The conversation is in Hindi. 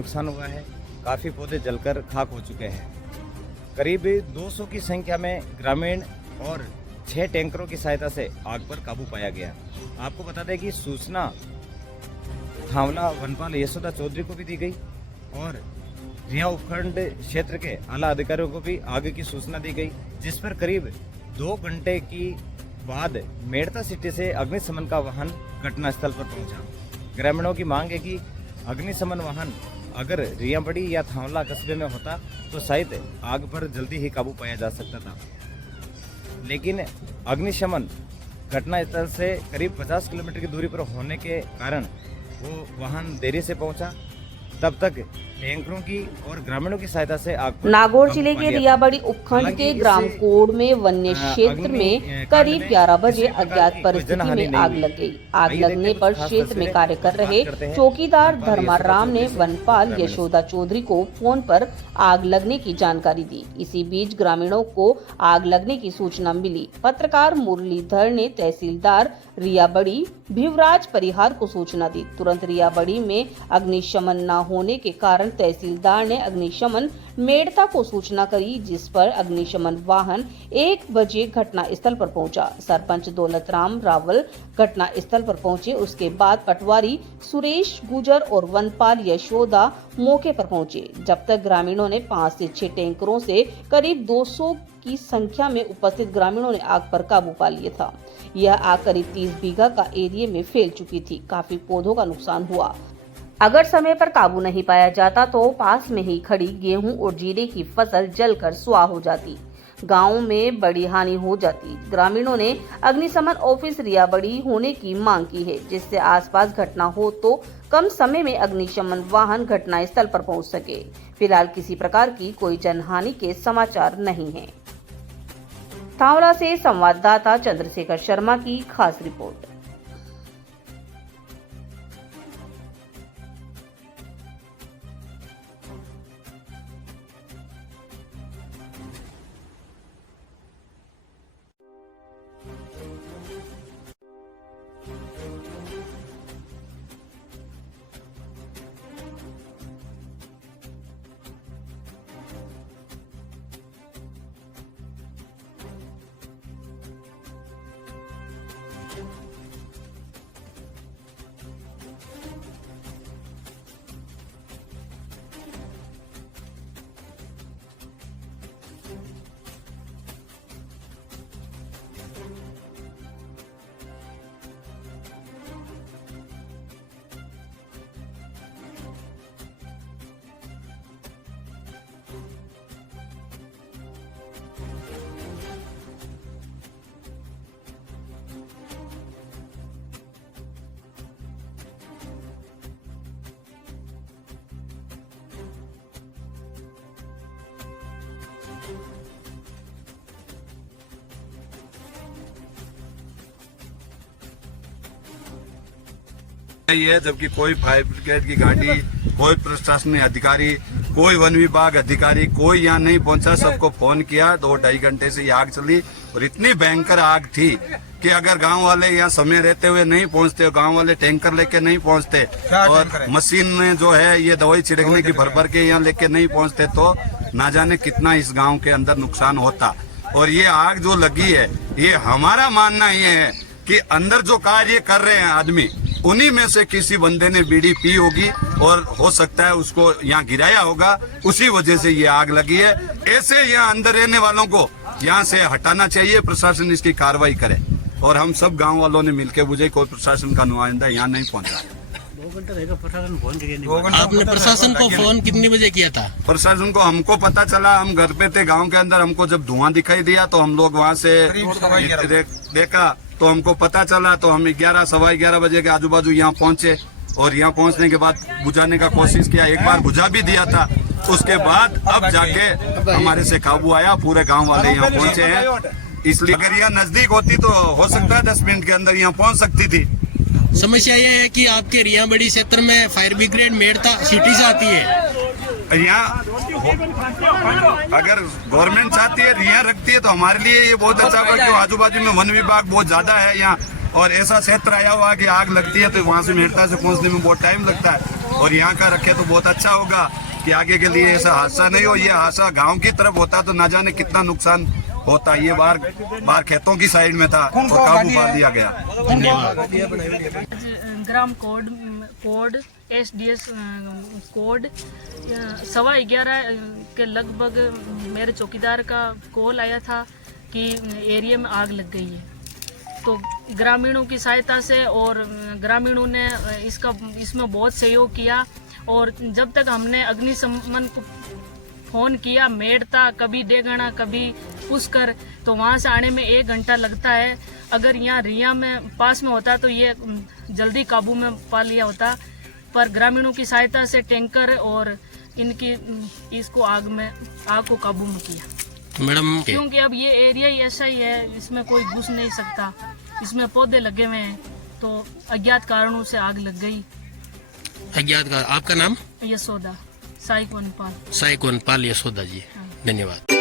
नुकसान हुआ है। काफ़ी पौधे जलकर खाक हो चुके हैं। करीब 200 की संख्या में ग्रामीण और 6 टैंकरों की सहायता से आग पर काबू पाया गया। आपको बता दें कि सूचना थावला वनपाल यशोदा चौधरी को भी दी गई और रिया उपखंड क्षेत्र के आला अधिकारियों को भी आग की सूचना दी गई, जिस पर करीब 2 घंटे की बाद मेड़ता सिटी से अग्निशमन का वाहन घटनास्थल पर पहुंचा। ग्रामीणों की मांग है कि अग्निशमन वाहन अगर रियाबड़ी या थावला कस्बे में होता तो शायद आग पर जल्दी ही काबू पाया जा सकता था, लेकिन अग्निशमन घटनास्थल से करीब 50 किलोमीटर की दूरी पर होने के कारण वो वाहन देरी से पहुंचा। तब तक टैंकरों की और ग्रामीणों की सहायता से आग पर नागौर जिले के रियाबड़ी उपखंड के ग्राम कोड में वन्य क्षेत्र में करीब 11 बजे अज्ञात परिस्थिति में आग लग गई। आग लगने पर क्षेत्र में कार्य कर रहे चौकीदार धर्माराम ने वनपाल यशोदा चौधरी को फोन पर आग लगने की जानकारी दी। इसी बीच ग्रामीणों को आग लगने की सूचना मिली। पत्रकार मुरलीधर ने तहसीलदार रियाबड़ी भिवराज परिहार को सूचना दी। तुरंत रियाबड़ी में अग्निशमन न होने के कारण तहसीलदार ने अग्निशमन मेड़ता को सूचना करी, जिस पर अग्निशमन वाहन 1 बजे घटना स्थल पर पहुंचा। सरपंच दौलतराम रावल घटना स्थल पर पहुंचे। उसके बाद पटवारी सुरेश गुजर और वनपाल यशोदा मौके पर पहुंचे। जब तक ग्रामीणों ने 5 से 6 टैंकरों से करीब 200 की संख्या में उपस्थित ग्रामीणों ने आग पर काबू पा लिया था। यह आग करीब 30 बीघा का एरिया में फैल चुकी थी। काफी पौधों का नुकसान हुआ। अगर समय पर काबू नहीं पाया जाता तो पास में ही खड़ी गेहूं और जीरे की फसल जलकर स्वाह हो जाती। गांव में बड़ी हानि हो जाती। ग्रामीणों ने अग्निशमन ऑफिस रियाबड़ी होने की मांग की है, जिससे आसपास घटना हो तो कम समय में अग्निशमन वाहन घटनास्थल पर पहुंच सके। फिलहाल किसी प्रकार की कोई जनहानि के समाचार नहीं है। थावला से संवाददाता चंद्रशेखर शर्मा की खास रिपोर्ट। है, जबकि कोई फायर ब्रिगेड की गाड़ी, कोई प्रशासनिक अधिकारी, कोई वन विभाग अधिकारी, कोई यहाँ नहीं पहुंचा। सबको फोन किया, 2-2.5 घंटे से ये आग चली और इतनी भयंकर आग थी कि अगर गांव वाले यहाँ समय रहते हुए नहीं पहुंचते, गांव वाले टैंकर लेके नहीं पहुंचते और मशीन में जो है ये दवाई छिड़कने की भर के यहाँ लेके नहीं पहुंचते तो ना जाने कितना इस गाँव के अंदर नुकसान होता। और ये आग जो लगी है, ये हमारा मानना ये है कि अंदर जो कार्य कर रहे हैं आदमी, उन्हीं में से किसी बंदे ने बीड़ी पी होगी और हो सकता है उसको यहाँ गिराया होगा, उसी वजह से ये आग लगी है। ऐसे यहाँ अंदर रहने वालों को यहाँ से हटाना चाहिए, प्रशासन इसकी कार्रवाई करे और हम सब गांव वालों ने मिलकर बुझे। कोई प्रशासन का नुमाइंदा यहाँ नहीं पहुंचा। 2 घंटा रहेगा प्रशासन फोन किया। आपने प्रशासन को फोन कितने बजे किया था? प्रशासन को हमको पता चला, हम घर पे थे गाँव के अंदर, हमको जब धुआं दिखाई दिया तो हम लोग वहाँ से देखा तो हमको पता चला, तो हम 11-11:15 बजे के आजू बाजू यहाँ पहुंचे और यहाँ पहुंचने के बाद बुझाने का कोशिश किया। एक बार बुझा भी दिया था, उसके बाद अब जाके हमारे से काबू आया। पूरे गांव वाले यहाँ पहुंचे हैं, इसलिए अगर यहाँ नजदीक होती तो हो सकता है 10 मिनट के अंदर यहाँ पहुंच सकती थी। समस्या ये है कि आपके रियाबड़ी क्षेत्र में फायर ब्रिगेड मेड़ता सिटी से आती है। यहाँ अगर गवर्नमेंट चाहती है, यहाँ रखती है तो हमारे लिए ये बहुत अच्छा होगा, क्योंकि आजू बाजू में वन विभाग बहुत ज्यादा है यहाँ और ऐसा क्षेत्र आया हुआ कि आग लगती है तो वहाँ से मेड़ता से पहुँचने में बहुत टाइम लगता है। और यहाँ का रखे तो बहुत अच्छा होगा कि आगे के लिए ऐसा हादसा नहीं हो। ये हादसा गांव की तरफ होता तो ना जाने कितना नुकसान होता। ये बाहर खेतों की साइड में था और काबू पा दिया गया। ग्राम कोड SDS कोड 11:15 के लगभग मेरे चौकीदार का कॉल आया था कि एरिया में आग लग गई है। तो ग्रामीणों की सहायता से और ग्रामीणों ने इसमें बहुत सहयोग किया। और जब तक हमने अग्निशमन को फ़ोन किया, मेड़ता कभी डेगना कभी पुष्कर, तो वहाँ से आने में 1 घंटा लगता है। अगर यहाँ रिया में पास में होता तो ये जल्दी काबू में पा लिया होता, पर ग्रामीणों की सहायता से टैंकर और इनकी इसको आग को काबू में किया। मैडम क्योंकि अब ये एरिया ही ऐसा ही है, इसमें कोई घुस नहीं सकता, इसमें पौधे लगे हुए हैं, तो अज्ञात कारणों से आग लग गई। अज्ञात का आपका नाम? यशोदा साइक वनपाल। साइक वनपाल यशोदा जी, धन्यवाद।